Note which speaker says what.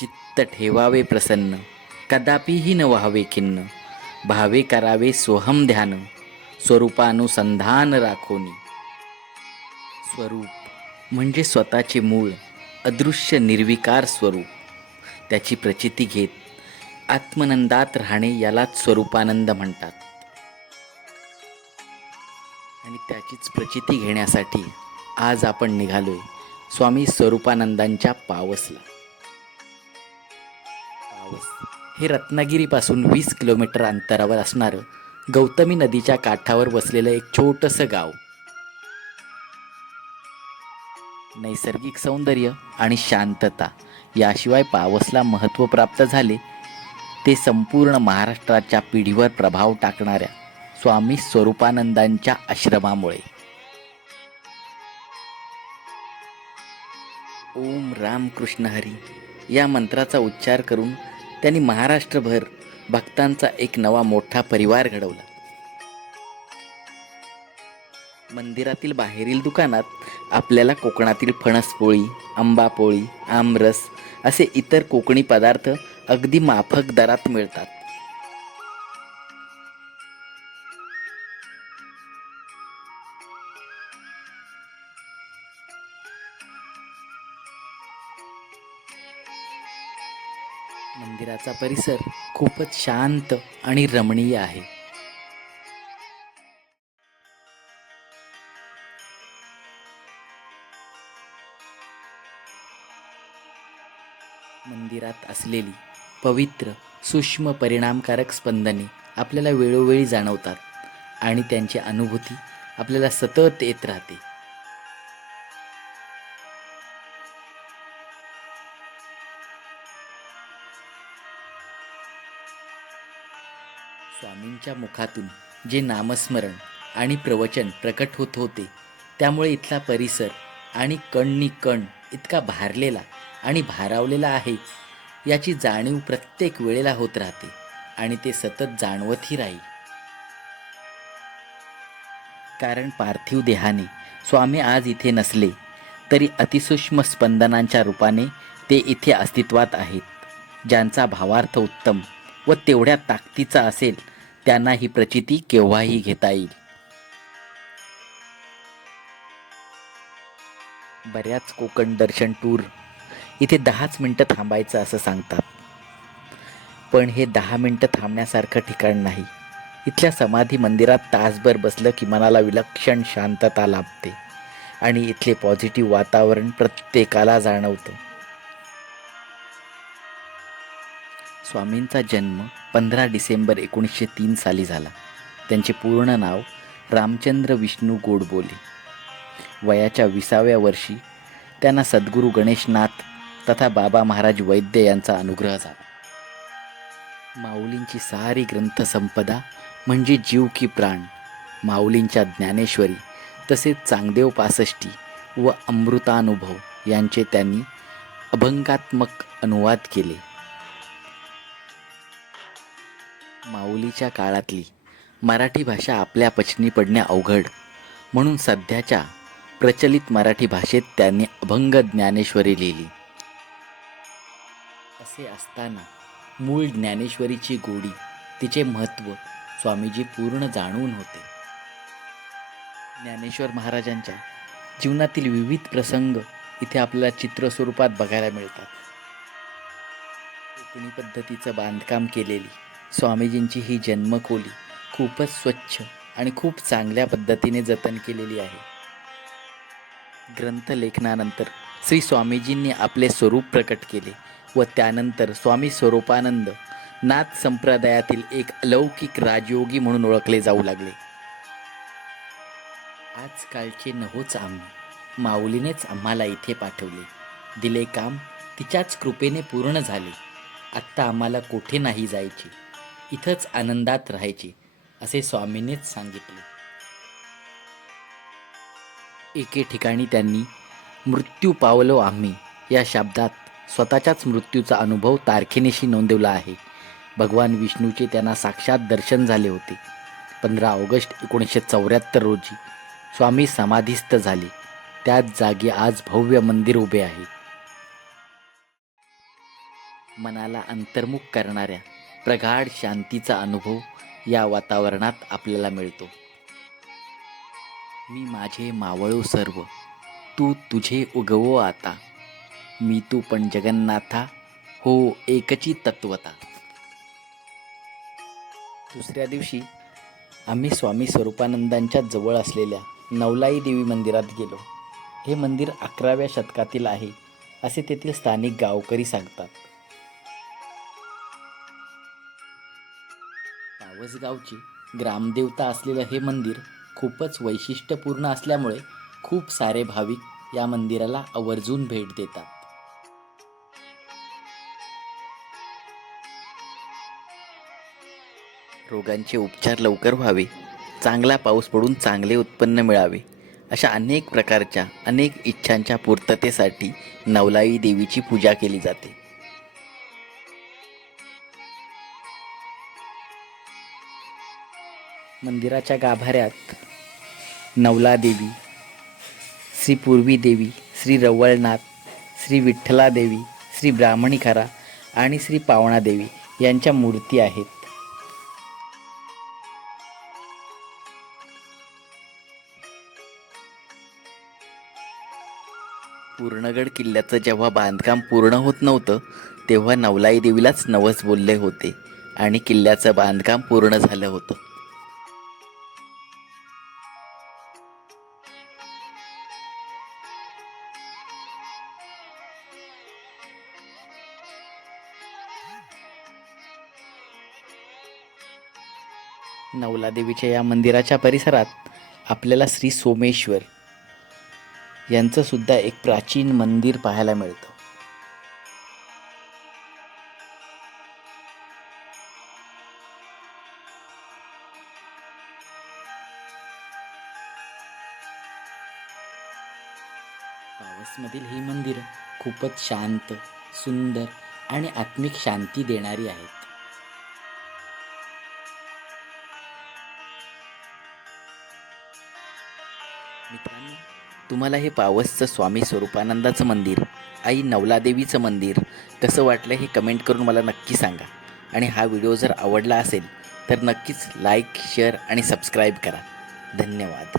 Speaker 1: चित्त ठेवावे प्रसन्न. कदापिही न व्हावे खिन्न. भावे करावे सोहम ध्यान. स्वरूपानुसंधान राखोनी. स्वरूप म्हणजे स्वतःचे मूळ अदृश्य निर्विकार स्वरूप. त्याची प्रचिती घेत आत्मनंदात राहणे यालाच स्वरूपानंद म्हणतात. आणि त्याचीच प्रचिती घेण्यासाठी आज आपण निघालोय. स्वामी स्वरूपानंदांच्या पावसला. हे रत्नागिरीपासून वीस किलोमीटर अंतरावर असणारं गौतमी नदीच्या काठावर वसलेलं एक छोटंसं गाव. नैसर्गिक सौंदर्य आणि शांतता याशिवाय पावसला महत्त्व प्राप्त झाले ते संपूर्ण महाराष्ट्राच्या पिढीवर प्रभाव टाकणाऱ्या स्वामी स्वरूपानंदांच्या आश्रमामुळे. ओम राम कृष्ण हरी या मंत्राचा उच्चार करून त्यांनी महाराष्ट्रभर भक्तांचा एक नवा मोठा परिवार घडवला. मंदिरातील बाहेरील दुकानात आपल्याला कोकणातील फणसपोळी आंबापोळी आमरस असे इतर कोकणी पदार्थ अगदी माफक दरात मिळतात. मंदिराचा परिसर खूपच शांत आणि रमणीय आहे. मंदिरात असलेली पवित्र सूक्ष्म परिणामकारक स्पंदने आपल्याला वेळोवेळी जाणवतात आणि त्यांची अनुभूती आपल्याला सतत येत राहते. गुरुजींच्या मुखातून जे नामस्मरण आणि प्रवचन प्रकट होत होते त्यामुळे इथला परिसर आणि कणनी कण इतका भारलेला आणि भारावलेला आहे याची जाणीव प्रत्येक वेळेला होत राहते आणि ते सतत जाणवतही राहील. कारण पार्थिव देहाने स्वामी आज इथे नसले तरी अतिसूक्ष्म स्पंदनांच्या रूपाने ते इथे अस्तित्वात आहेत ज्यांचा भावार्थ उत्तम व तेवढ्या ताकदीचा असेल त्यांना ही प्रचिती केव्हाही घेता येईल. बऱ्याच कोकण दर्शन टूर इथे दहाच मिनटं थांबायचं असं सांगतात. पण हे दहा मिनटं थांबण्यासारखं ठिकाण नाही. इथल्या समाधी मंदिरात तासभर बसलं की मनाला विलक्षण शांतता लाभते. आणि इथले पॉझिटिव्ह वातावरण प्रत्येकाला जाणवतं. स्वामींचा जन्म पंधरा डिसेंबर एकोणीसशे तीन साली झाला. त्यांचे पूर्ण नाव रामचंद्र विष्णू गोडबोले. वयाच्या विसाव्या वर्षी त्यांना सद्गुरू गणेशनाथ तथा बाबा महाराज वैद्य यांचा अनुग्रह झाला. माऊलींची सारी ग्रंथसंपदा म्हणजे जीव की प्राण माऊलींच्या ज्ञानेश्वरी तसेच चांगदेव पासष्टी व अमृतानुभव यांचे त्यांनी अभंगात्मक अनुवाद केले. माऊलीच्या काळातली मराठी भाषा आपल्या पचनी पडणे अवघड. म्हणून सध्याच्या प्रचलित मराठी भाषेत त्यांनी अभंग ज्ञानेश्वरी लिहिली. असे असताना मूळ ज्ञानेश्वरीची गोडी तिचे महत्त्व स्वामीजी पूर्ण जाणून होते. ज्ञानेश्वर महाराजांच्या जीवनातील विविध प्रसंग इथे आपल्याला चित्र स्वरूपात बघायला मिळतात. कोकणी पद्धतीचं बांधकाम केलेली स्वामीजींची ही जन्मखोली खूपच स्वच्छ आणि खूप चांगल्या पद्धतीने जतन केलेली आहे. ग्रंथलेखनानंतर श्री स्वामीजींनी आपले स्वरूप प्रकट केले व त्यानंतर स्वामी स्वरूपानंद नाथ संप्रदायातील एक अलौकिक राजयोगी म्हणून ओळखले जाऊ लागले. आजकालचे नहोच आम्ही. माऊलीनेच आम्हाला इथे पाठवले. दिले काम तिच्याच कृपेने पूर्ण झाले. आत्ता आम्हाला कुठे नाही जायचे? इथंच आनंदात राहायचे असे स्वामींनीच सांगितले. एके ठिकाणी त्यांनी मृत्यू पावलो आम्ही. या शब्दात स्वतःच्याच मृत्यूचा अनुभव तारखेनेशी नोंदवला आहे. भगवान विष्णूचे त्यांना साक्षात दर्शन झाले होते. पंधरा ऑगस्ट एकोणीसशे चौऱ्याहत्तर रोजी स्वामी समाधीस्थ झाले. त्याच जागी आज भव्य मंदिर उभे आहे. मनाला अंतर्मुख करणाऱ्या प्रगाढ शांतीचा अनुभव या वातावरणात आपल्याला मिळतो. मी माझे मावळो सर्व तू तुझे उगवो आता. मी तू पण जगन्नाथा हो एकची तत्वता. दुसऱ्या दिवशी आम्ही स्वामी स्वरूपानंदांच्या जवळ असलेल्या नवलाई देवी मंदिरात गेलो. हे मंदिर अकराव्या शतकातील आहे असे तेथील स्थानिक गावकरी सांगतात. पावसगावची ग्रामदेवता असलेलं हे मंदिर खूपच वैशिष्ट्यपूर्ण असल्यामुळे खूप सारे भाविक या मंदिराला आवर्जून भेट देतात. रोगांचे उपचार लवकर व्हावे चांगला पाऊस पडून चांगले उत्पन्न मिळावे अशा अनेक प्रकारच्या अनेक इच्छांच्या पूर्ततेसाठी नवलाई देवीची पूजा केली जाते. मंदिराच्या गाभाऱ्यात नवला देवी श्री पूर्वी देवी श्री रवळनाथ श्री विठ्ठला देवी श्री ब्राह्मणीखारा आणि श्री पावणा देवी यांच्या मूर्ती आहेत. पूर्णगड किल्ल्याचं जेव्हा बांधकाम पूर्ण होत नव्हतं तेव्हा नवलाई देवीलाच नवस बोलले होते आणि किल्ल्याचं बांधकाम पूर्ण झालं होतं. नवलादेवीच्या या मंदिराच्या परिसरात आपल्याला श्री सोमेश्वर यांचं सुद्धा एक प्राचीन मंदिर पाहायला मिळतं. पावसमधील ही मंदिरं खूपच शांत सुंदर आणि आत्मिक शांती देणारी आहेत. तुम्हाला हे पावसचं स्वामी स्वरूपानंदाचं मंदिर आई नवलादेवीचं मंदिर कसं वाटलं हे कमेंट करून मला नक्की सांगा. आणि हा व्हिडिओ जर आवडला असेल तर नक्कीच लाईक शेअर आणि सबस्क्राईब करा. धन्यवाद.